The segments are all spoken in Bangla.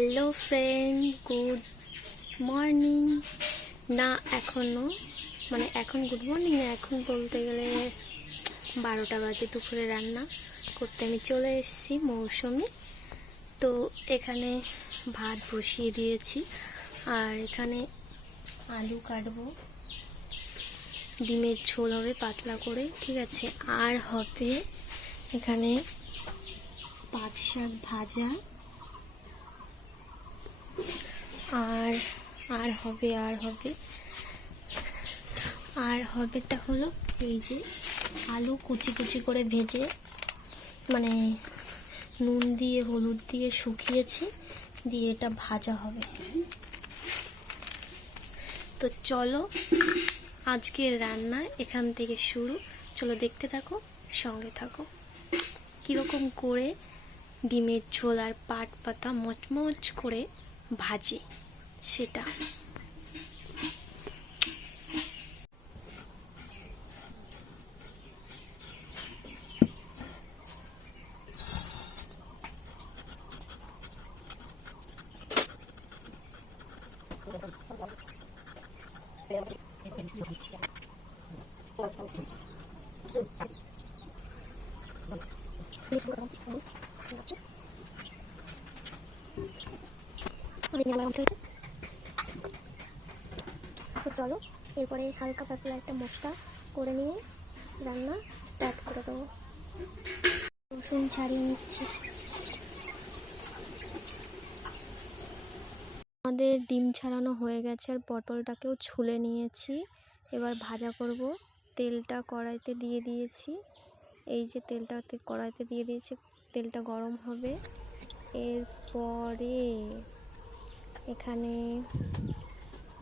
Hello friend, good morning. না এখনও এখন গুড মর্নিং না, এখন বলতে গেলে 12টা বাজে। দুপুরে রান্না করতে আমি চলে এসেছি মৌসুমি। তো এখানে ভাত বসিয়ে দিয়েছি, আর এখানে আলু কাটবো, ডিমের ঝোল হবে পাতলা করে, ঠিক আছে। আর হবে এখানে পাট শাক ভাজা, আর আর হবে হবেটা হলো এই যে আলু কুচি কুচি করে ভেজে, নুন দিয়ে হলুদ দিয়ে শুকিয়েছি, দিয়ে এটা ভাজা হবে। তো চলো, আজকের রান্না এখান থেকে শুরু। চলো দেখতে থাকো, সঙ্গে থাকো কীরকম করে ডিমের ঝোল আর পাট পাতা মচমচ করে ভাজি সেটা। তো চলো, এরপরে হালকা পাতলা একটা মশলা করে নিয়ে রান্না স্টার্ট করে দেবো। রসুন ছাড়িয়ে নিচ্ছি। আমাদের ডিম ছাড়ানো হয়ে গেছে, আর পটলটাকেও ছুলে নিয়েছি। এবার ভাজা করব। তেলটা কড়াইতে দিয়ে দিয়েছি, এই যে তেলটাতে কড়াইতে দিয়ে দিয়েছি, তেলটা গরম হবে। এরপরে এখানে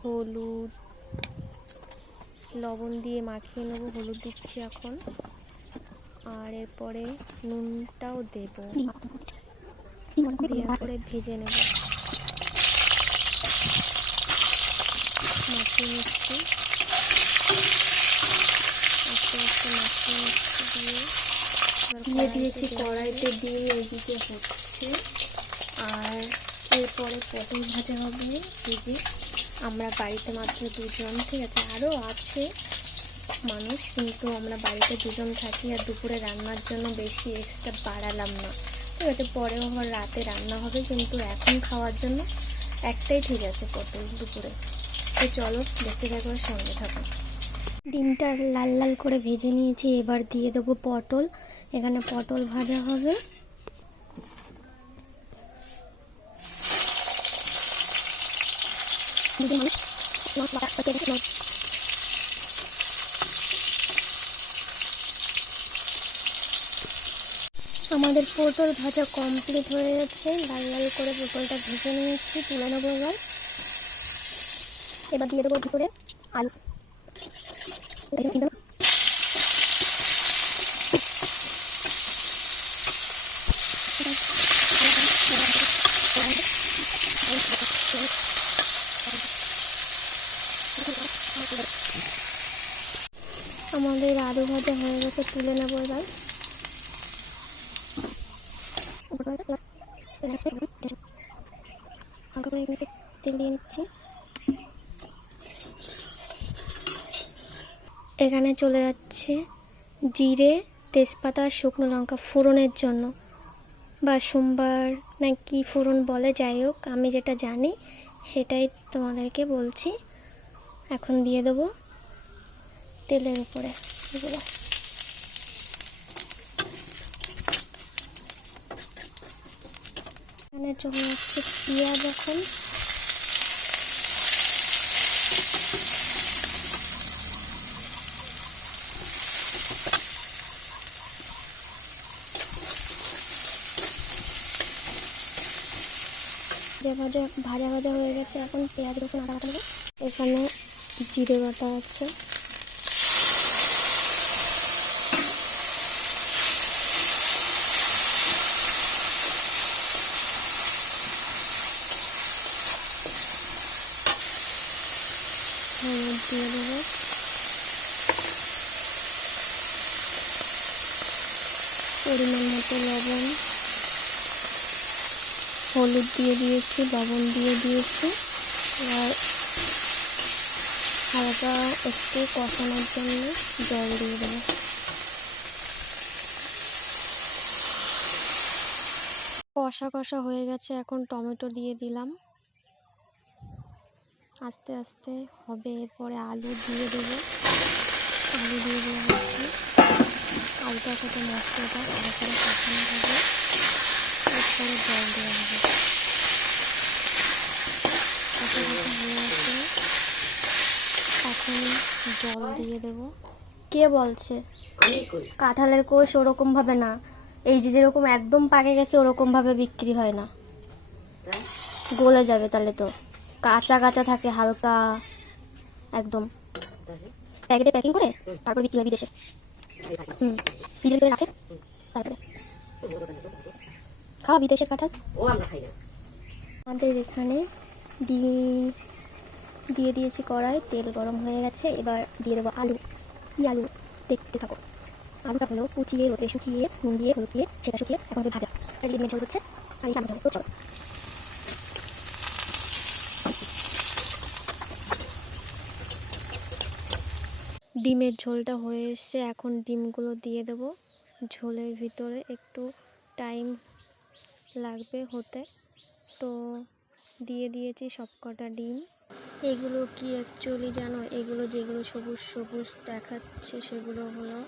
হলুদ লবণ দিয়ে মাখিয়ে নেব, হলুদ দিচ্ছি এখন। আর এরপরে নুনটাও দেব, দেওয়ার পরে ভেজে নেব, মাখিয়ে নিচ্ছি, আস্তে আস্তে মাখিয়ে নিচ্ছি। দিয়ে দিয়েছি কড়াইতে, ডিম এদিকে হচ্ছে। আর এরপরে পটল ভাজা হবে। এই যে আমরা বাড়িতে মাত্র দুজন, ঠিক আছে, আরও আছে মানুষ, কিন্তু আমরা বাড়িতে দুজন থাকি, আর দুপুরে রান্নার জন্য বেশি এক্সট্রা বাড়ালাম না, ঠিক আছে। পরেও আমার রাতে রান্না হবে, কিন্তু এখন খাওয়ার জন্য একটাই ঠিক আছে, পটল দুপুরে। তো চলো দেখতে থাকো, সঙ্গে থাকো। ডিমটা লাল লাল করে ভেজে নিয়েছি, এবার দিয়ে দেবো পটল। এখানে পটল ভাজা হবে। আমাদের পটল ভাজা কমপ্লিট হয়ে গেছে, লাল লাল করে পটলটা ভেজে নিয়েছি, তুলে নেবো। এবার দিয়ে দেবো ভিতরে আলু। আমাদের আলু ভাজা হয়ে গেছে, তুলে নেবো। এবার হালকা করে এখানে তেল দিয়ে নিচ্ছি। এখানে চলে যাচ্ছে জিরে, তেজপাতা, শুকনো লঙ্কা ফোড়নের জন্য, বা সোমবার না কি ফোড়ন বলে, যাই হোক আমি যেটা জানি সেটাই তোমাদেরকে বলছি। এখন দিয়ে দেবো তেলের উপরে এগুলো। এখানে চলে যাচ্ছে পেঁয়াজ। এখন ভাজা ভাজা হয়ে গেছে, এখন পেঁয়াজ রসুন আদা বাটা দেবো। এখানে জিরে বাটা আছে, হলুদ দিয়ে দেবো, পরিমাণ মতো লবণ, হলুদ দিয়ে দিয়েছি, লবণ দিয়ে দিয়েছি। এবার হালকা একটু কষানোর জন্য জল দিয়ে দেবো। কষা কষা হয়ে গেছে, এখন টমেটো দিয়ে দিলাম। আস্তে আস্তে হবে, এরপরে আলু দিয়ে দেবো। আলু দিয়ে দেওয়া হচ্ছে, আলুটার সাথে মশলাটা ভালো করে কষানো হবে, এরপরে জল দেওয়া হবে। কষা কষা হয়ে গেছে, এখন জল দিয়ে দেবো। কে বলছে কাঁঠালের কোষ ওরকম ভাবে না, এই যে যেরকম একদম পাকে গেছে ওরকম ভাবে বিক্রি হয় না, গলে যাবে তাহলে তো। কাঁচা কাঁচা থাকে হালকা, একদম প্যাকেটে প্যাকিং করে তারপর বিক্রি হয় বিদেশে। ফ্রিজের ভিতরে রাখে, তারপরে খাওয়া বিদেশের কাঁঠাল। আমাদের এখানে ডিম দিয়ে দিয়েছি কড়াই, তেল গরম হয়ে গেছে। এবার দিয়ে দেবো আলু। কি আলু দেখতে থাকো। আলুটা হলো কুচিয়ে রোদে শুকিয়ে নুন দিয়ে হলুদ দিয়ে সেটা শুকিয়ে এখন হবে ভাজা। আর ডিমের ঝোল হচ্ছে, আর এই ঝোল তো চলো। ডিমের ঝোলটা হয়ে এসছে, এখন ডিমগুলো দিয়ে দেব ঝোলের ভিতরে। একটু টাইম লাগবে হতে, তো দিয়ে দিয়েছি সবকটা ডিম। এগুলো কি অ্যাকচুয়ালি জানো, এগুলো যেগুলো সবুজ সবুজ দেখাচ্ছে সেগুলো হলো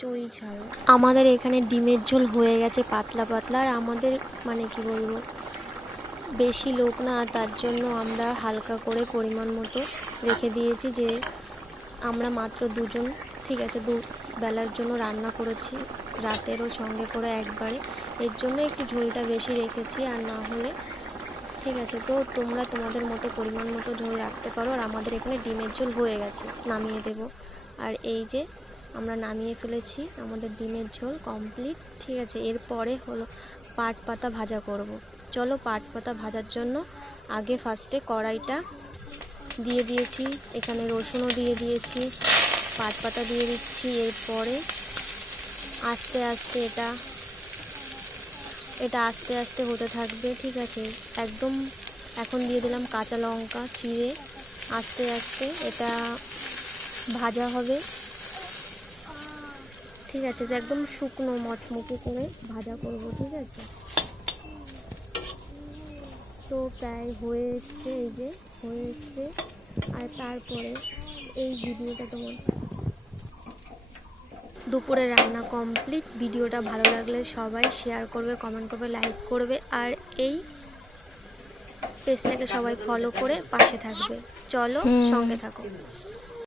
চই ঝাল। আমাদের এখানে ডিমের ঝোল হয়ে গেছে পাতলা পাতলা, আর আমাদের মানে কি বলবো বেশি লোক না, তার জন্য আমরা হালকা করে পরিমাণ মতো রেখে দিয়েছি, যে আমরা মাত্র দুজন, ঠিক আছে, দুবেলার জন্য রান্না করেছি, রাতেরও সঙ্গে করে একবারে, এর জন্য একটু ঝোলটা বেশি রেখেছি। আর না হলে ঠিক আছে, তো তোমরা তোমাদের মতো পরিমাণ মতো ঝোল রাখতে পারো। আর আমাদের এখানে ডিমের ঝোল হয়ে গেছে, নামিয়ে দেব। আর এই যে আমরা নামিয়ে ফেলেছি, আমাদের ডিমের ঝোল কমপ্লিট। ঠিক আছে, এরপরে হলো পাট পাতা ভাজা করব। চলো, পাট পাতা ভাজার জন্য আগে ফার্স্টে কড়াইটা দিয়ে দিয়েছি, এখানে রসুনও দিয়ে দিয়েছি, পাট পাতা দিয়ে দিচ্ছি। এরপরে আস্তে আস্তে এটা আস্তে আস্তে হতে থাকবে, ঠিক আছে, একদম। এখন দিয়ে দিলাম কাঁচা লঙ্কা চিড়ে, আস্তে আস্তে এটা ভাজা হবে, ঠিক আছে, তো একদম শুকনো মচমচে করে ভাজা করব, ঠিক আছে। তো প্রায় হয়ে এসছে, এই যে হয়ে এসছে। আর তারপরে এই ভিডিওটা তোমার দুপুরে রান্না কমপ্লিট। ভিডিওটা ভালো লাগলে সবাই শেয়ার করবে, কমেন্ট করবে, লাইক করবে, আর এই পেজটাকে সবাই ফলো করে পাশে থাকবে। চলো, সঙ্গে থাকো।